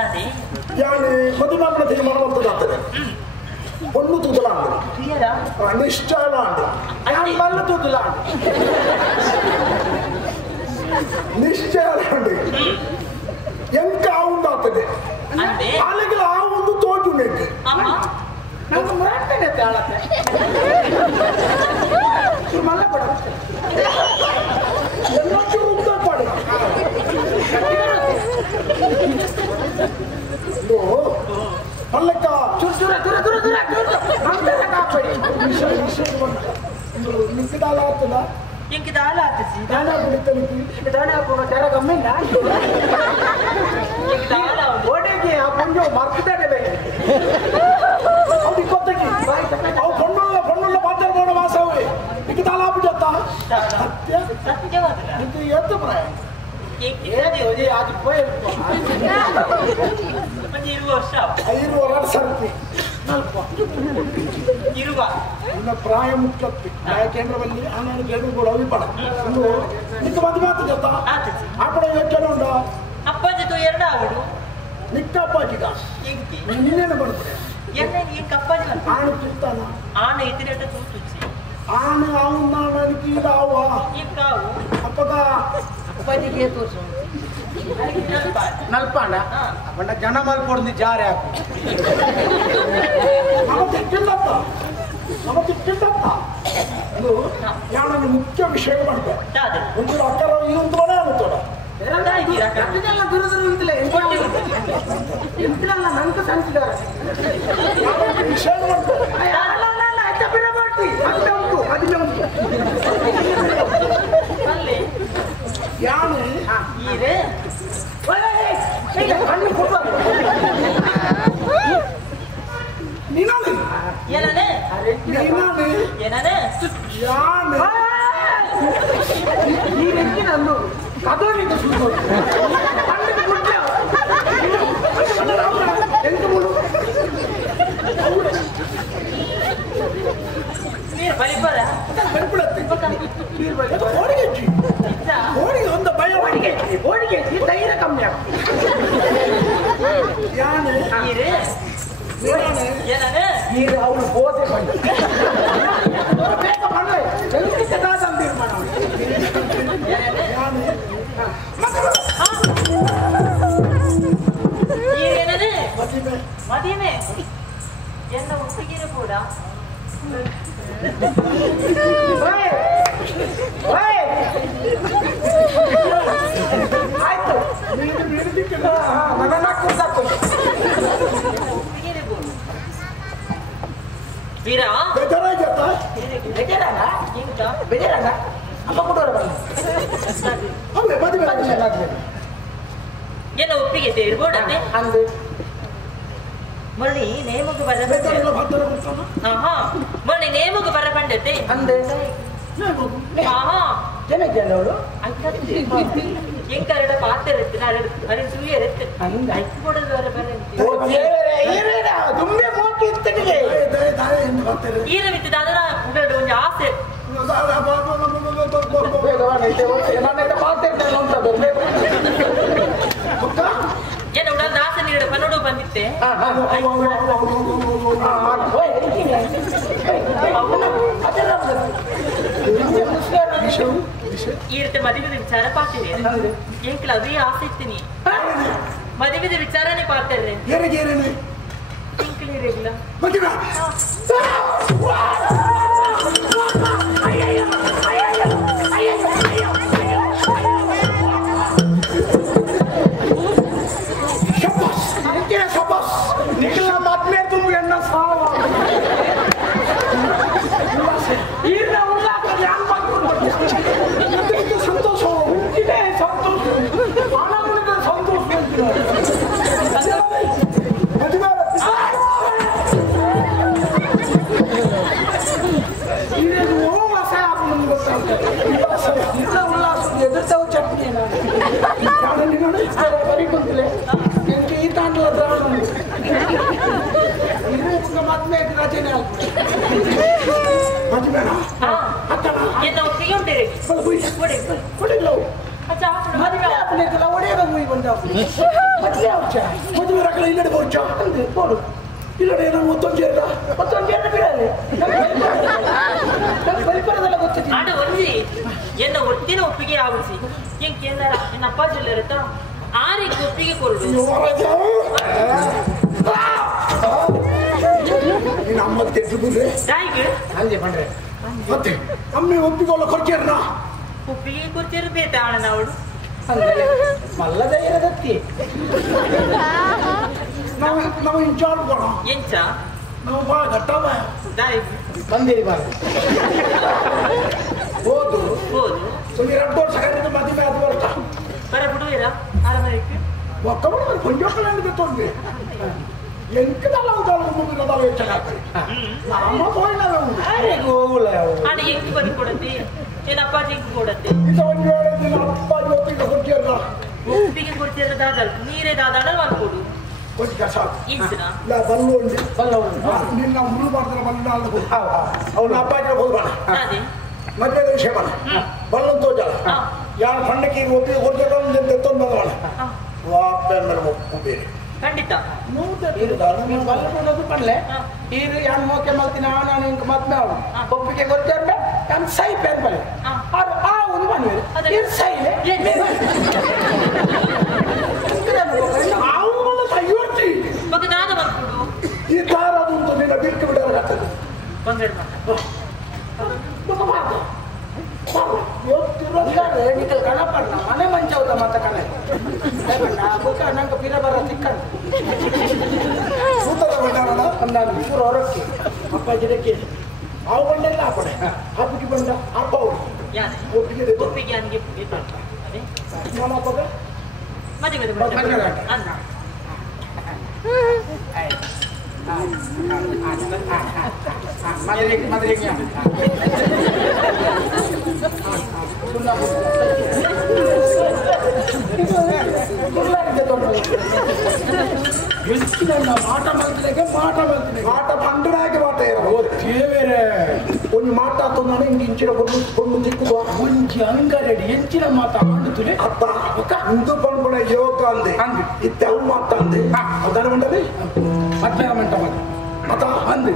ಯಾನೆ ಮದುವೆ ಮಾಡಲಿಕ್ಕೆ ಮನವರ್ತದಾಗ್ತದೆ ಒಂದು ತುದಲಾಂಡು ನಿಶ್ಚಲ ಅಂಡು ಮಲ್ಲ ತುದಲಾಂಡು ನಿಶ್ಚಲ ಅಂಡು ಎಂಕ ಆವುಂದಾಗ್ತದೆ ಅಲ್ಲಿಗೆ ಆ ಒಂದು ತೋಟು ನೆಟ್ಟು ನಮ್ಗೆ ಮರಾಠನೆ ತಾಳತ್ತೆ ಮಲ್ಲ ಕೊಡ ಎಲ್ಲಕ್ಕೂ ಉದ್ದ ಕೊಡ ಮಲ್ಲಕ್ಕ ಚುರ ದೂರ ದೂರ ದೂರ ಅಂತರ ಕಾಪಡಿ ನಿಂಗೆ ದಾಲ ಆಗ್ತದ ಇಂಕಿ ದಾಲ ಆಗ್ತದೆ ದಾನ ಬಿಡ್ತಾನೆ ದಾನ ಹಾಕೋಣ ತೆರ ಗಮ್ಮಿಂದ ದಾಲ ಓಡೆಗೆ ಆ ಪಂಜು ಮರ್ತಿದ್ದಾನೆ ಬೇಕು ಅವ್ನಿಗೆ ಗೊತ್ತಾಗಿ ಅವು ಪಣ್ಣುಲ್ಲ ಪಾತ್ರ ನೋಡ ಮಾಸವೇ ನಿಂಗೆ ದಾಲ ಆಗ್ಬಿಟ್ಟತ್ತ ಸತ್ಯ ಸತ್ಯವಾದ ನಿಂಗೆ ಎತ್ತ ಪ್ರಾಯ ಏನೇ ಅದು ಪೋಯ್ 20 ವರ್ಷ 5 ವರ್ಷ ಸರ್ತಿ ಇರುವ ಇನ್ನ ಪ್ರಾಯ ಮುಖ್ಯತ್ತಿ ಪ್ರಾಯ ಕೇಂದ್ರದಲ್ಲಿ ಆನೇನು ಕೇಂದ್ರ ಕೂಡ ಅವಿಪಡ ಒಂದು ನಿಕ್ಕ ಮದುವೆ ಆಗ್ತದೆ ಅಂತ ಆಪಡ ಯೋಚನೆ ಉಂಟ ಅಪ್ಪಾಜಿದು 2 ಆಗುಡು ನಿಕ್ಕ ಅಪ್ಪಾಜಿಗ ನಿನ್ನೇನು ಬರ್ಬಿಡೆ ಈ ಕಪ್ಪಾಜಿ ಆಣು ತೂತಾನ ಆನ ಇತಿರೇಟ ತೂತುಚ್ಚಿ ಆಣು ಅವನು ನನಗೆ ಈಗ ಅವ ಈ ಕಾವು ಅಪ್ಪಗ ಅಪ್ಪಾಜಿಗೆ ತೋರ್ಸು ನಲ್ಪಾಂಡ ಅಪ್ಪಂಡ ಜನ ಮಲ್ಪೊಡ್ದು ಜಾರಿ ಹಾಕು ನಮಗಿಟ್ಟಿಲ್ಲತ್ತ ಅದು ಯಾವನ ಮುಖ್ಯ ವಿಷಯ ಮಾಡ್ತಾರೆ ಒಂದು ಅಕ್ಕರ ಇನ್ನೊಂದು ಮನೆ ಅನ್ನುತ್ತೋಡ ಇದೆಲ್ಲ ದುರದರು ಇದ್ದಿಲ್ಲ ಇಂತಿಲ್ಲ ನಂಗೆ ಸಂಚಿದ್ದಾರೆ ವಿಷಯ ಮಾಡ್ತಾರೆ ಯಾನೆ ಈರೆ ನೀನಾನೆ ಏನನೆ ನೀನಾನೆ ಏನನೆ ಯಾನೆ ನೀನೆಂಕಿ ನಂದು ಕದೋನಿಗೆ ಸುಳ್ಳು ಪಂಡಿತ ಗುಡ್ಡ ಎಂಟು ಮೂರು ನೀರು ಬಲಿಬರ ಬಂದ್ಬಿಡತ್ತೆ ಹೋಳಿಗೆ ಹೋಳಿಗೆ ಒಂದು ಭಯ ಹೋಳಿಗೆ ಧೈರ್ಯ ಕಮ್ಮಿ ಯಾನೆ ಈರೆ ನೀನಾನೆ ಏನನೆ ನೀರು ಅವಳು ಬೋಧೆ ಬಂದು ಬೇಗ ಬಂದ್ರೆ ಎಲ್ಲಿ ಕದಾದಂತೀರ್ ಮಾಡ ಯಾನೆ ಈರೇನನೆ ಮದುವೆ ಮದಿಮೆ ಎನ್ನ ಒಟ್ಟಿಗೆ ಕೂಡ ಆಯ್ತು ನನ್ನ ಕೂಸಾಕು ವೀರ ಬೇಜಾರಾಯ್ತಾ ಬೇಜಾರಲ್ಲ ಇಂಕ ಬೇಜಾರಲ್ಲ ಅಪ್ಪ ಕೊಟ್ಟವರು ಬಂದು ಅಲ್ಲೇ ಮದುವೆ ಎಲ್ಲ ಒಪ್ಪಿಗೆ ಸೇರ್ಬೋಡತ್ತೆ ಅಂದು ಮರಳಿ ನೇಮಕ್ಕೆ ಬರ ಬೇಜಾರೆಲ್ಲ ಭದ್ರ ಬರ್ತಾನ ಆಹಾ ಮರಳಿ ನೇಮಕ್ಕೆ ಬರ ಬಂದತ್ತೆ ಅಂದೆ ಆಹಾ ಜನ ಜನಗಳು ಎಂಕರಡ ಪಾತ್ರ ಇರುತ್ತೆ ಅರೆ ಸೂಯ ಇರುತ್ತೆ ಹಂಗ ಐದು ಕೊಡೋದು ಬರ ಬರ ತುಂಬೆ ಮೋಟಿ ಇರ್ತನಿಗೆ ಈರ ಬಿತ್ತಿದ ಅದರ ಉಂಟು ಒಂದು ಆಸೆ ಏನ ಉಡ ದಾಸ ನೀಡ ಪನ್ನೋಡು ಬಂದಿತ್ತೆ ಈ ರೀತಿ ಮದುವೆ ವಿಚಾರ ಪಾತಿರಿ ಎಂಕ್ಲ ಅದೇ ಆಸೆ ಇರ್ತೀನಿ ಮದುವೆ ವಿಚಾರನೇ ಪಾತಿರ್ರಿ ಎಂಕ್ಲಿರಿಲ್ಲ ಮದುವೆ ನಿಖಿಲ ಮಾತ್ಮೆ ತುಂಬ ಎಣ್ಣ ಸಾವ ಈರ್ನ ಉಲ್ಲಾಸ ಯಾರು ಮಾಡ್ಕೊಂಡು ಸಂತೋಷ ಹುಟ್ಟಿದೆ ಸಂತೋಷ ಆನಂದದ ಸಂತೋಷ ಇದೇನು ಓವಾಸ ನಮ್ಗೆ ಗೊತ್ತಾಗ್ತದೆ ಉಲ್ಲಾಸ ಎದುರ್ತಾವ ಚಟ್ನಿ ನಾನು ಬರೀ ಕುಂತಿಲ್ಲ ಈ ತಾಂಡಲ ಮದ್ವೆ ರಚನೆ ಎನ್ನ ಒಟ್ಟಿಗೆ ಉಂಟಿರಿ ಮದುವೆ ಒಡೆಯ ಬಂದ ಮದುವೆ ಇಲ್ಲಡೆ ಬೋರ್ಚ ಅಂದೆ ಬೋಡು ಇಲ್ಲಡೆ ನಾನು ಮೊತ್ತೊಂದು ಸೇರ ಬಿಡಲೆ ಪರಿಪರದೆಲ್ಲ ಗೊತ್ತಿದೆ ಆಡ ಒಂಜಿ ಎನ್ನ ಒಟ್ಟಿನ ಒಪ್ಪಿಗೆ ಆಗುಸಿ ಎಂಕ್ ಏನಾರ ಎನ್ನ ಅಪ್ಪಾಜಿ ಇಲ್ಲರತ ಆರಿಗೆ ಒಪ್ಪಿಗೆ ಕೊರಡು ನೀನು ಅಮ್ಮ ತೆಟ್ಟು ಬಿಡ್ರೆ ತಾಯಿಗೆ ಅಂದೆ ಪಂಡ್ರೆ ಮತ್ತೆ ಅಮ್ಮೆ ಒಪ್ಪಿಗೆಲ್ಲ ಕೊಡ್ತೀರಣ್ಣ ಒಪ್ಪಿಗೆ ಕೊಡ್ತಿರ್ಬೇತ ಆಣ ನಾವಡು ಅಂದ್ರೆ ಮಲ್ಲದ ಇರದತ್ತಿ ನಾವು ಇನ್ಚಾರ್ಜ್ ಕೊಡ ಎಂಚ ನಾವು ಭಾಳ ಗಟ್ಟವ ತಾಯಿಗೆ ಬಂದಿರಿ ಬಾರ ಹೋದು ಹೋದು ಸುಮ್ಮನೆ 2 ವರ್ಷ ಕಂಡಿದ್ದು ಮದುವೆ 10 ವರ್ಷ ಬರ ಬಿಡುವಿರ ಆರಾಮಕ್ಕೆ ಒಕ್ಕಬಡ ಕೊಂಜೋಕಲಾಂಡಿಗೆ ತೊಂದ್ರೆ ಎಂಕದಲ್ಲ ಉದಾಲ ಮುಗಿದಲ್ಲ ಹೆಚ್ಚಾಗ್ತದೆ ನಮ್ಮ ಹೋಯ್ನಲ್ಲ ಉಂಟು ಆರಿಗೆ ಹೋಗಲ್ಲ ಯಾವ ಆಡ ಎಂಕ್ ಬಂದು ಕೊಡತ್ತೆ ಏನ ಅಪ್ಪಾಜಿ ಎಂಕ್ ಕೊಡತ್ತೆ ಇದು ಒಂದು ವೇಳೆ ದಿನ ಅಪ್ಪಾಜಿ ಒಪ್ಪಿಗೆ ಕೊಡ್ತೀರಲ್ಲ ಒಪ್ಪಿಗೆ ಕೊಡ್ತಿರ ದಾದಾ ನೀರೇ ದಾದಾಡ ಮಾಡ್ಕೊಡು ಕೊಟ್ಟಿಗೆ ಸಾಕು ಇಂಚಿನ ಇಲ್ಲ ಬಲ್ಲು ಉಂಟು ಬಲ್ಲ ಉಂಟು ನಿನ್ನ ಮುಳು ಮಾಡ್ತಾರೆ ಬಲ್ಲ ಅಲ್ಲ ಅವನ ಅಪ್ಪಾಜಿ ಹೋಗ್ಬೇಡ ಅದೇ ಮದುವೆ ವಿಷಯ ಬೇಡ ಬಲ್ಲ ತೋಜಲ್ಲ ಹಾ ಯಾರು ಪಂಡಕ್ಕೆ ಒಪ್ಪಿಗೆ ಕೊಡ್ತಾರೆ ಎತ್ತೊಂದು ಬಂದವಳ ಹಾ ವಾಪಸ್ ಮೇಲೆ ಒಪ್ಪಿಗೆ ಖಂಡಿತ ಬಲ್ಲದು ಪಡ್ಲೆ ಈರು ಯಾನ್ ಮೋಕೆ ಮಲ್ತಿನ ನಾನು ಇಂಕ ಮದ್ಮೆ ಅವಳು ಒಪ್ಪಿಗೆ ಗೊತ್ತಿರ್ಬೆ ನಾನು ಸೈ ಪೆನ್ ಬಲ್ಲೆ ಅವ್ರು ಆ ಒಂದು ಬಂದ್ಮೇಲೆ ಇದು ಸೈಲೆ ಅವನು ಸೈಯೋರ್ತಿ ಮತ್ತೆ ದಾದ ಮಾಡ್ಕೊಡು ಈ ದಾರ ಅದುಂಟು ನಿನ್ನ ಬಿಟ್ಟು ಬಿಡೋದಾಗ್ತದೆ ಬಂಗಡ ನಿಕಲ್ ಕಣಪಣ್ಣ ಮನೆ ಮಂಚ ಹೌದ ಮತ್ತ ಕಣೆ ಬುಕ್ಕ ನಂಗೆ ಪಿರ ಬರ ತಿಕ್ಕಂಡು ಸೂತದ ಬಂಡಾರಣ ಅಂದಾನು ಪೂರ ಹೊರಕ್ಕೆ ಅಪ್ಪಾಜಿರಕ್ಕೆ ಅವು ಬಂಡೆಲ್ಲ ಹಾಕೊಡೆ ಹಬ್ಬಕ್ಕೆ ಬಂದ ಅಪ್ಪ ಅವರು ಯಾನೆ ಒಪ್ಪಿಗೆ ಒಪ್ಪಿಗೆ ಅನ್ಗೆ ಅದೇ ನಮ್ಮ ಅಪ್ಪಗೆ ಮದುವೆ ಮದುವೆ ಅನ್ನ ಮದುವೆಗೆ ಹೆಚ್ಚಿನ ಮಾಟ ಮಲ್ತಿನಾಗೆ ಮಾಟ ಪಂಡರಾಗಿ ಮಾಟ ದೇವೇರೆ ಒಂದು ಮಾಟ ತಂದಾನೆ ಹಿಂಗೆ ಇಂಚಿನ ಕೊಂಡು ದಿಕ್ಕುವ ಒಂಜಿ ಅಂಗಡಿ ಎಂಚಿನ ಮಾತ ಆಡುತ್ತದೆ ಅತ್ತ ಇಂದು ಪಂಡ್ಕೊಳ ಯೋಗ ಅಂದೆ ಇತ್ತೆ ಅವು ಮಾತ ಅಂದೆ ಅದರ ಮಂಡಲಿ ಮಧ್ಯಾಹ್ನ ಮಂಟ ಮತ ಅತ್ತ ಅಂದು